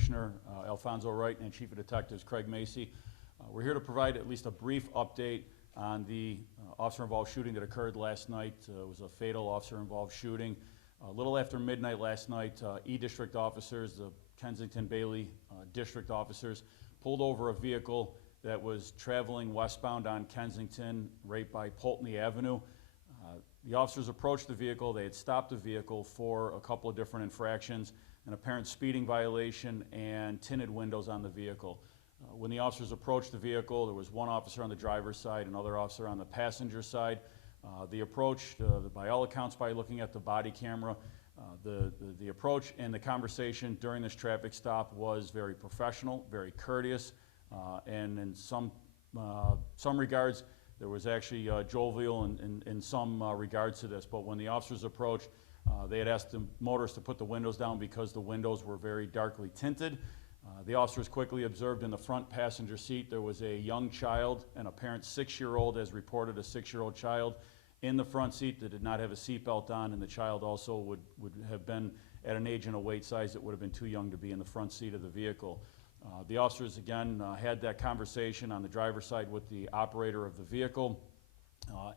Commissioner Alfonso Wright and Chief of Detectives Craig Macy. We're here to provide at least a brief update on the officer-involved shooting that occurred last night. It was a fatal officer-involved shooting. A little after midnight last night, E-District officers, the Kensington Bailey District officers, pulled over a vehicle that was traveling westbound on Kensington, right by Poultney Avenue. The officers approached the vehicle. They had stopped the vehicle for a couple of different infractions, an apparent speeding violation and tinted windows on the vehicle. When the officers approached the vehicle, there was one officer on the driver's side, another officer on the passenger side. The approach, by all accounts, by looking at the body camera, the approach and the conversation during this traffic stop was very professional, very courteous, and in some regards, there was actually jovial in some regards to this. But when the officers approached, they had asked the motorist to put the windows down because the windows were very darkly tinted. The officers quickly observed in the front passenger seat there was a young child, an apparent 6-year-old, as reported, a 6-year-old child in the front seat that did not have a seatbelt on, and the child also would have been at an age and a weight size that would have been too young to be in the front seat of the vehicle. The officers again had that conversation on the driver's side with the operator of the vehicle,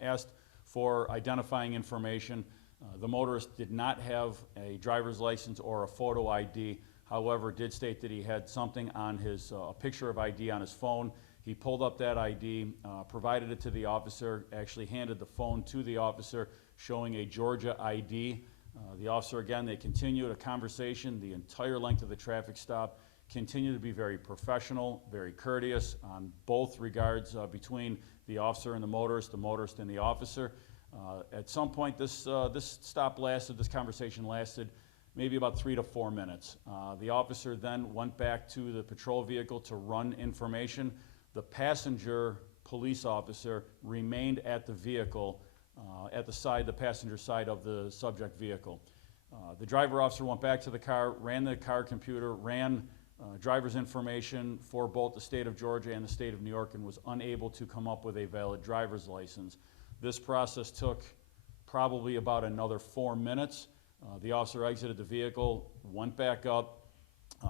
asked for identifying information. The motorist did not have a driver's license or a photo ID, however, did state that he had something on his, a picture of ID on his phone. He pulled up that ID, provided it to the officer, actually handed the phone to the officer showing a Georgia ID. The officer, again, they continued a conversation the entire length of the traffic stop, continued to be very professional, very courteous on both regards between the officer and the motorist and the officer. At some point, this conversation lasted maybe about 3 to 4 minutes. The officer then went back to the patrol vehicle to run information. The passenger police officer remained at the vehicle, at the passenger side of the subject vehicle. The driver officer went back to the car, ran the car computer, ran driver's information for both the state of Georgia and the state of New York, and was unable to come up with a valid driver's license. This process took probably about another 4 minutes. The officer exited the vehicle, went back up,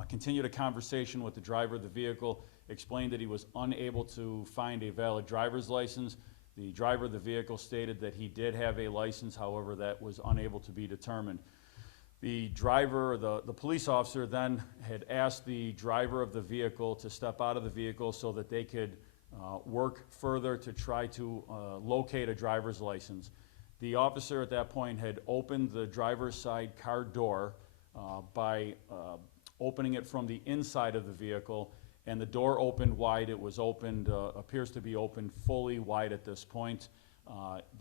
continued a conversation with the driver of the vehicle, explained that he was unable to find a valid driver's license. The driver of the vehicle stated that he did have a license, however, that was unable to be determined. The driver, the police officer, then had asked the driver of the vehicle to step out of the vehicle so that they could work further to try to locate a driver's license. The officer at that point had opened the driver's side car door by opening it from the inside of the vehicle, and the door opened wide. It was opened, appears to be opened fully wide at this point.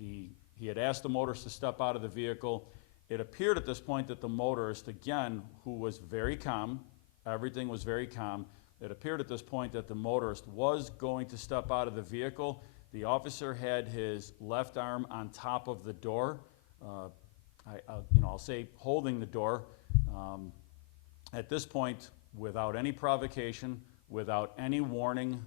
He had asked the motorist to step out of the vehicle. It appeared at this point that the motorist, again, who was very calm, everything was very calm, it appeared at this point that the motorist was going to step out of the vehicle. The officer had his left arm on top of the door, I'll say holding the door. At this point, without any provocation, without any warning,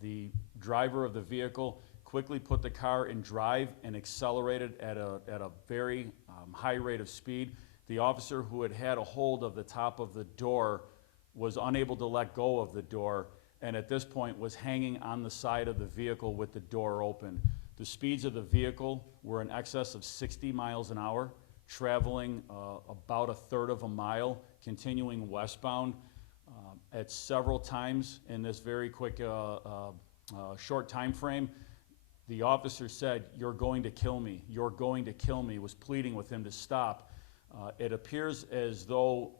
the driver of the vehicle quickly put the car in drive and accelerated at a very high rate of speed. The officer who had a hold of the top of the door was unable to let go of the door, and at this point was hanging on the side of the vehicle with the door open. The speeds of the vehicle were in excess of 60 miles an hour, traveling about a third of a mile, continuing westbound. At several times in this very quick, short time frame, the officer said, "You're going to kill me, you're going to kill me," was pleading with him to stop. It appears as though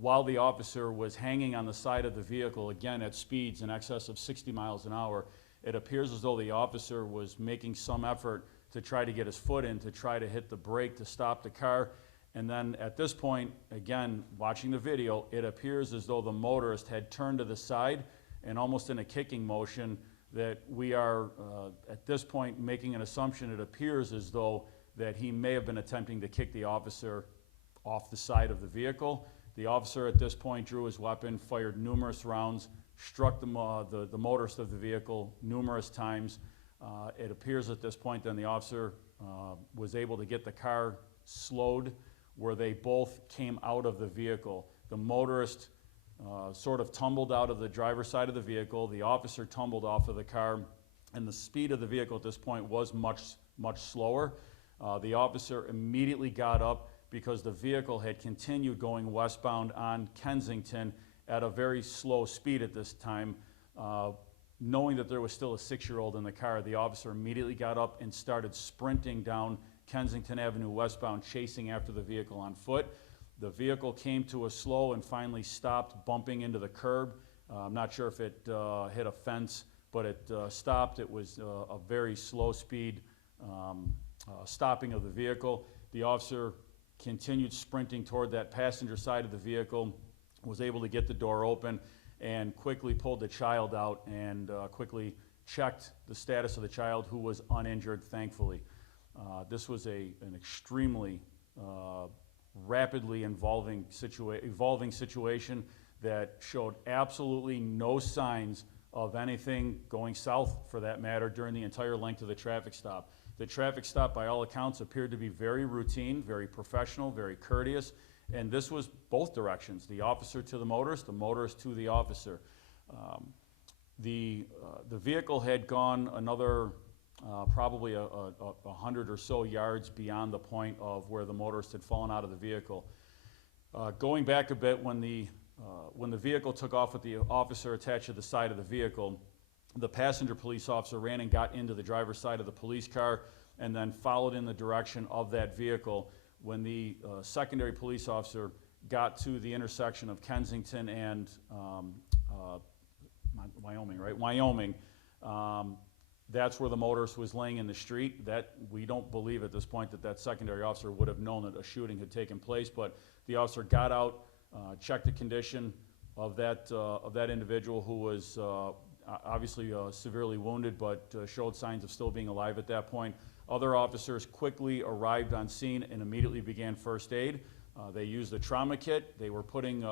while the officer was hanging on the side of the vehicle, again at speeds in excess of 60 miles an hour, it appears as though the officer was making some effort to try to get his foot in, to try to hit the brake to stop the car. And then at this point, again, watching the video, it appears as though the motorist had turned to the side and almost in a kicking motion that we are, at this point, making an assumption. It appears as though that he may have been attempting to kick the officer off the side of the vehicle. The officer at this point drew his weapon, fired numerous rounds, struck the motorist of the vehicle numerous times. It appears at this point then the officer was able to get the car slowed where they both came out of the vehicle. The motorist sort of tumbled out of the driver's side of the vehicle. The officer tumbled off of the car, and the speed of the vehicle at this point was much slower. The officer immediately got up because the vehicle had continued going westbound on Kensington at a very slow speed at this time. Knowing that there was still a 6-year-old in the car, the officer immediately got up and started sprinting down Kensington Avenue westbound, chasing after the vehicle on foot. The vehicle came to a slow and finally stopped, bumping into the curb. I'm not sure if it hit a fence, but it stopped. It was a very slow speed stopping of the vehicle. The officer continued sprinting toward that passenger side of the vehicle, was able to get the door open, and quickly pulled the child out and quickly checked the status of the child, who was uninjured, thankfully. This was an extremely rapidly evolving situation that showed absolutely no signs of anything going south, for that matter, during the entire length of the traffic stop. The traffic stop, by all accounts, appeared to be very routine, very professional, very courteous, and this was both directions, the officer to the motorist to the officer. The vehicle had gone another probably 100 or so yards beyond the point of where the motorist had fallen out of the vehicle. Going back a bit, when the vehicle took off with the officer attached to the side of the vehicle, the passenger police officer ran and got into the driver's side of the police car and then followed in the direction of that vehicle. When the secondary police officer got to the intersection of Kensington and Wyoming, that's where the motorist was laying in the street. That we don't believe at this point that secondary officer would have known that a shooting had taken place, but the officer got out, checked the condition of that individual, who was obviously severely wounded, but showed signs of still being alive at that point. Other officers quickly arrived on scene and immediately began first aid. They used the trauma kit. They were putting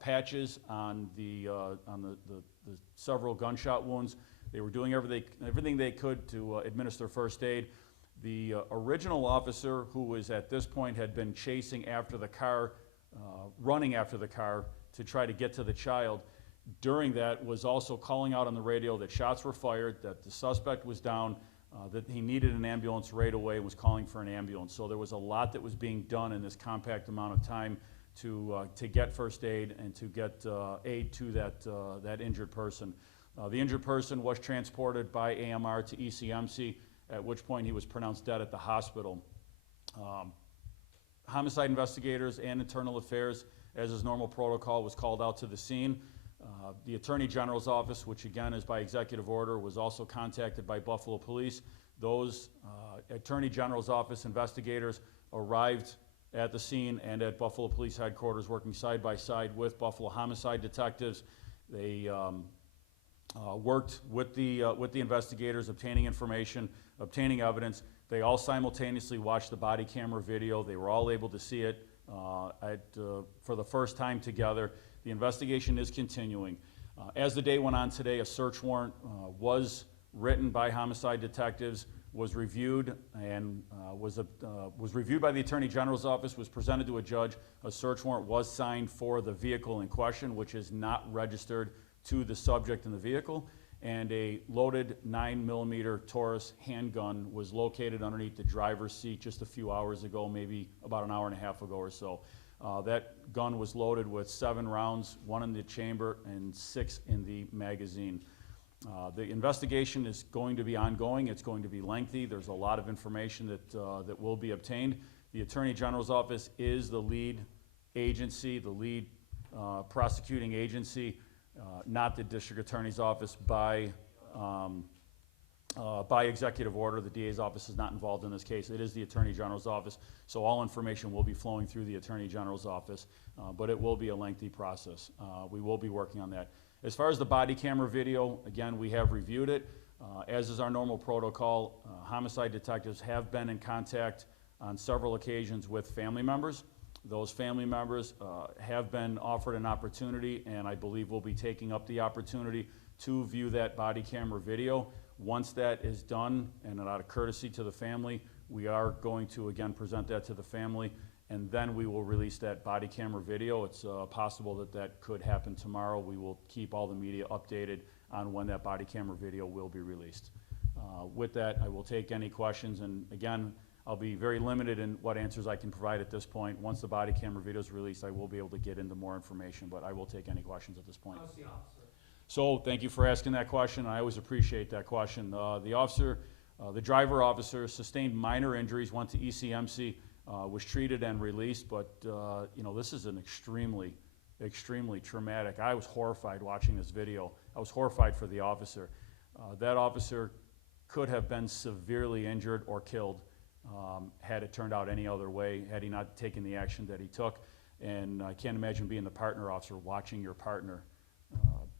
patches on the several gunshot wounds. They were doing everything they could to administer first aid. The original officer, who was at this point had been chasing after the car, running after the car to try to get to the child, during that was also calling out on the radio that shots were fired, that the suspect was down, that he needed an ambulance right away, and was calling for an ambulance. So there was a lot that was being done in this compact amount of time to get first aid and to get aid to that injured person. The injured person was transported by AMR to ECMC, at which point he was pronounced dead at the hospital. Homicide investigators and internal affairs, as is normal protocol, was called out to the scene. The Attorney General's office, which again is by executive order, was also contacted by Buffalo Police. Those Attorney General's office investigators arrived at the scene and at Buffalo Police headquarters, working side by side with Buffalo homicide detectives. They worked with the investigators, obtaining information, obtaining evidence. They all simultaneously watched the body camera video. They were all able to see it for the first time together. The investigation is continuing. As the day went on today, a search warrant was written by homicide detectives, was reviewed, and was reviewed by the Attorney General's office, was presented to a judge. A search warrant was signed for the vehicle in question, which is not registered to the subject in the vehicle, and a loaded 9mm Taurus handgun was located underneath the driver's seat just a few hours ago, maybe about an hour and a half ago or so. That gun was loaded with 7 rounds, 1 in the chamber and 6 in the magazine. The investigation is going to be ongoing. It's going to be lengthy. There's a lot of information that will be obtained. The Attorney General's office is the lead agency, the lead prosecuting agency, not the District Attorney's office by executive order. The DA's office is not involved in this case. It is the Attorney General's office, so all information will be flowing through the Attorney General's office, but it will be a lengthy process. We will be working on that. As far as the body camera video, again, we have reviewed it. As is our normal protocol, homicide detectives have been in contact on several occasions with family members. Those family members have been offered an opportunity, and I believe will be taking up the opportunity to view that body camera video. Once that is done, and out of courtesy to the family, we are going to again present that to the family and then we will release that body camera video. It's possible that that could happen tomorrow. We will keep all the media updated on when that body camera video will be released. With that, I will take any questions, and again, I'll be very limited in what answers I can provide at this point. Once the body camera video is released, I will be able to get into more information, but I will take any questions at this point. How's the officer? So thank you for asking that question. I always appreciate that question. The officer, the driver officer, sustained minor injuries, went to ECMC, was treated and released, but you know, this is an extremely traumatic. I was horrified watching this video. I was horrified for the officer. That officer could have been severely injured or killed had it turned out any other way, had he not taken the action that he took. And I can't imagine being the partner officer watching your partner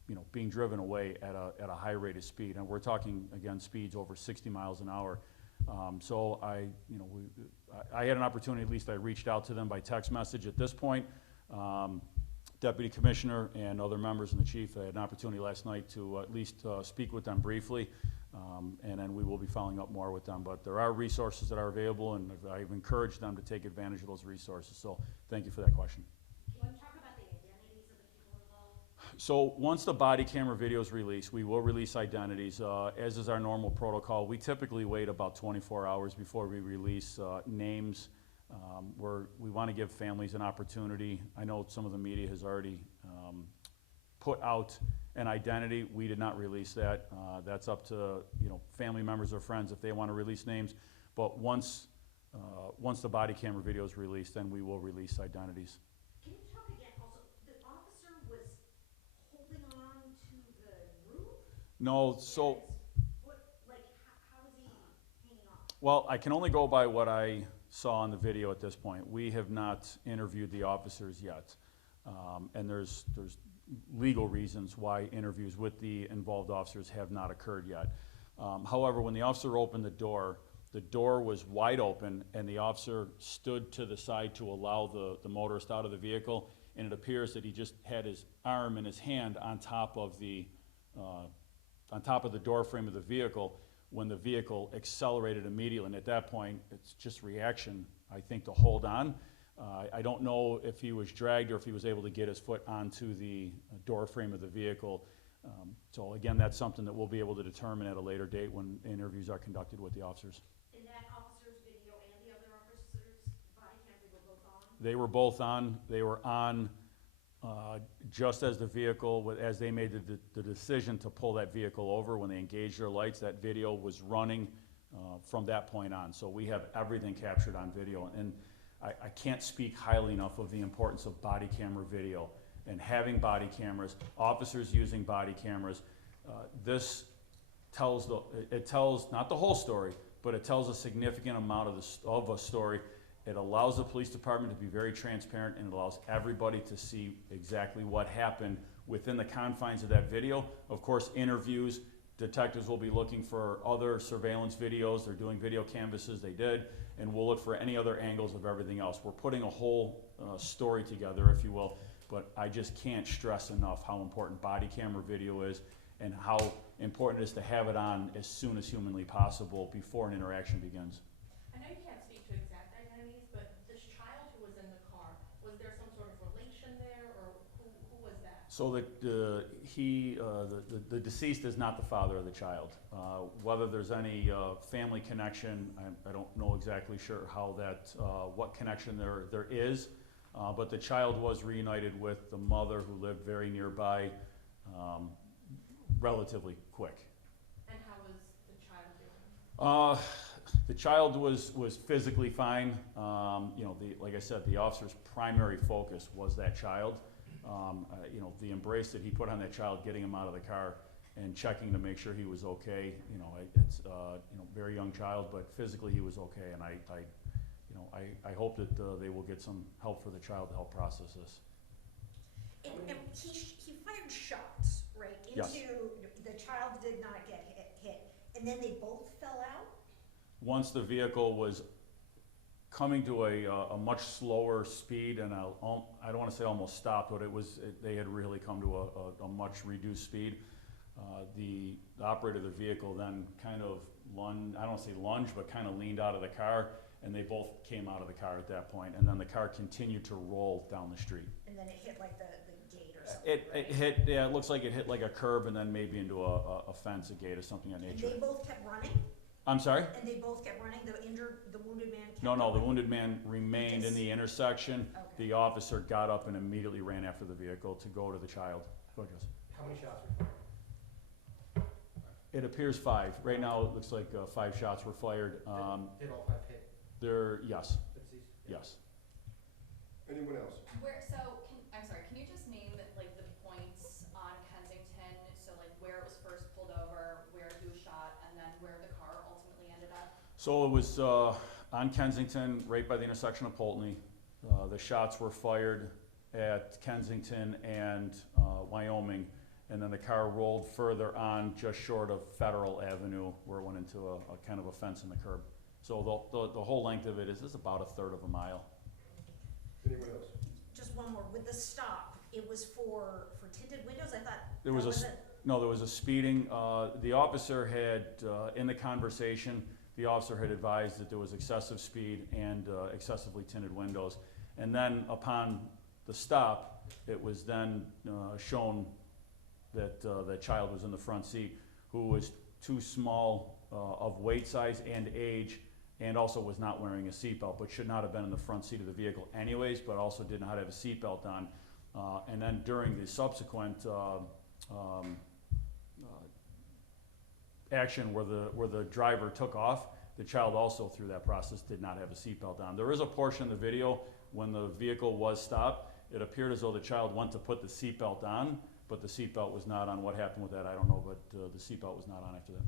you know, being driven away at a high rate of speed. And we're talking, again, speeds over 60 miles an hour. So you know, I had an opportunity, at least I reached out to them by text message at this point. Deputy Commissioner and other members and the chief, I had an opportunity last night to at least speak with them briefly, and then we will be following up more with them. But there are resources that are available, and I've encouraged them to take advantage of those resources. So thank you for that question. Do you want to talk about the identities of the people involved? So once the body camera video is released, we will release identities. As is our normal protocol, we typically wait about 24 hours before we release names. We want to give families an opportunity. I know some of the media has already put out an identity. We did not release that. That's up to, you know, family members or friends if they want to release names. But once the body camera video is released, then we will release identities. Can you talk again? Also, the officer was holding on to the roof? No, so How is he hanging on? well, I can only go by what I saw in the video at this point. We have not interviewed the officers yet, and there's legal reasons why interviews with the involved officers have not occurred yet. However, when the officer opened the door was wide open, and the officer stood to the side to allow the motorist out of the vehicle, and it appears that he just had his arm and his hand on top of the door frame of the vehicle when the vehicle accelerated immediately. And at that point, it's just reaction, I think, to hold on. I don't know if he was dragged or if he was able to get his foot onto the door frame of the vehicle. So again, that's something that we'll be able to determine at a later date when interviews are conducted with the officers. In that officer's video and the other officer's body cam, they were both on? They were both on. They were on just as the vehicle, as they made the decision to pull that vehicle over, when they engaged their lights, that video was running from that point on. So we have everything captured on video. And I can't speak highly enough of the importance of body camera video and having body cameras, officers using body cameras. This tells not the whole story, but it tells a significant amount of a story. It allows the police department to be very transparent, and it allows everybody to see exactly what happened within the confines of that video. Of course, interviews, detectives will be looking for other surveillance videos. They're doing video canvases, they did, and we'll look for any other angles of everything else. We're putting a whole story together, if you will, but I just can't stress enough how important body camera video is and how important it is to have it on as soon as humanly possible before an interaction begins. I know you can't speak to exact identities, but this child who was in the car, was there some sort of relation there, or who was that? So the deceased is not the father of the child. Whether there's any family connection, I don't know exactly sure how that, what connection there is, but the child was reunited with the mother who lived very nearby relatively quick. And how was the child doing? The child was physically fine. You know, like I said, the officer's primary focus was that child. You know, the embrace that he put on that child, getting him out of the car and checking to make sure he was okay. You know, it's you know, very young child, but physically he was okay. And I hope that they will get some help for the child to help process this. And he fired shots, right, into Yes. the child did not get hit, and then they both fell out? Once the vehicle was coming to a much slower speed, and I don't want to say almost stopped, but they had really come to a much reduced speed. The operator of the vehicle then kind of I don't want to say lunged, but kind of leaned out of the car and they both came out of the car at that point, and then the car continued to roll down the street. And then it hit like the gate or something, It right? hit, yeah, it looks like it hit like a curb and then maybe into a fence, a gate or something of that And nature. they both kept running? I'm sorry? And they both kept running? The wounded man kept No, the going? wounded man remained in the intersection. Okay. The officer got up and immediately ran after the vehicle to go to the child. Go ahead, Jess. How many shots were fired? It appears 5. Right now, it looks like 5 shots were fired. Did all 5 hit Yes, Fitzy's? yes. Anyone else? I'm sorry, can you just name like the points on Kensington, so like where it was first pulled over, where he was shot, and then where the car ultimately ended up? So it was on Kensington, right by the intersection of Poultney. The shots were fired at Kensington and Wyoming, and then the car rolled further on just short of Federal Avenue, where it went into a kind of a fence in the curb. So the whole length of it is about 1/3 of a mile. Anyone else? Just one more, with the stop, it was for tinted windows, I thought There was that a s- wasn't- No, there was a speeding, the officer had, in the conversation, the officer had advised that there was excessive speed and excessively tinted windows. And then upon the stop, it was then shown that the child was in the front seat, who was too small of weight size and age, and also was not wearing a seatbelt, but should not have been in the front seat of the vehicle anyways, but also did not have a seatbelt on. And then during the subsequent action where the driver took off, the child also through that process did not have a seatbelt on. There is a portion of the video when the vehicle was stopped, it appeared as though the child went to put the seatbelt on, but the seatbelt was not on. What happened with that, I don't know, but the seatbelt was not on after that.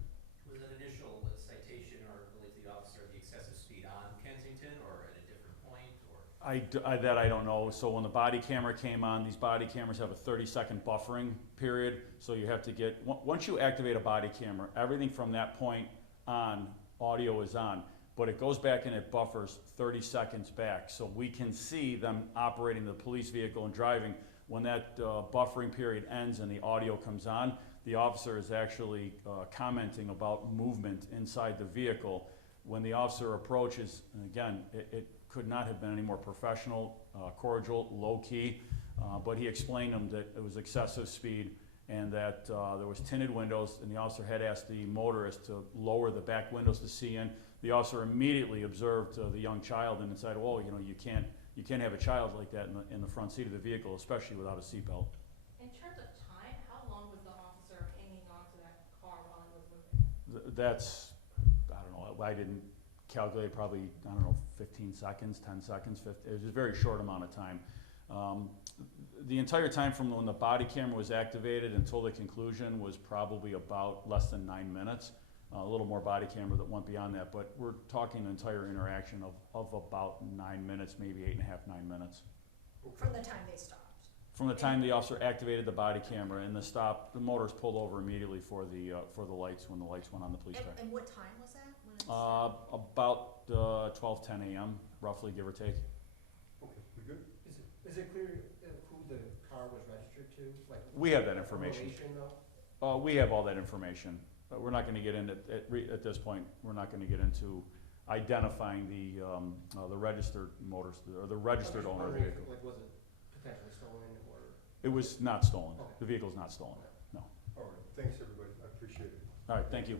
Was an initial citation or related to the officer the excessive speed on Kensington or at a different point, or? That I don't know. So when the body camera came on, these body cameras have a 30-second buffering period. So you have to get, once you activate a body camera, everything from that point on, audio is on. But it goes back and it buffers 30 seconds back. So we can see them operating the police vehicle and driving. When that buffering period ends and the audio comes on, the officer is actually commenting about movement inside the vehicle. When the officer approaches, and again, it could not have been any more professional, cordial, low-key, but he explained to them that it was excessive speed and that there was tinted windows, and the officer had asked the motorist to lower the back windows to see in. The officer immediately observed the young child and said, "Whoa, you know, you can't have a child like that in the front seat of the vehicle, especially without a seatbelt." In terms of time, how long was the officer hanging on to that car while it was moving? That's, I don't know, I didn't calculate, probably, I don't know, 15 seconds, 10 seconds, 50, it was a very short amount of time. The entire time from when the body camera was activated until the conclusion was probably about less than 9 minutes. A little more body camera that went beyond that, but we're talking the entire interaction of about 9 minutes, maybe 8.5, 9 minutes. from the time they stopped. From the time the officer activated the body camera and the motorist pulled over immediately for the lights, when the lights went on the police car. And what time was that? When it stopped? About 12:10 a.m., roughly, give or take. Okay, we good? Is it clear who the car was registered to? Like, We have that information. relation, though? We have all that information. We're not gonna get into, at this point, we're not gonna get into identifying the registered motors, or the registered owner of the vehicle. Like, was it potentially stolen or? It was not stolen. Okay. The vehicle's not stolen, no. All right, thanks, everybody, I appreciate it. All right, thank you.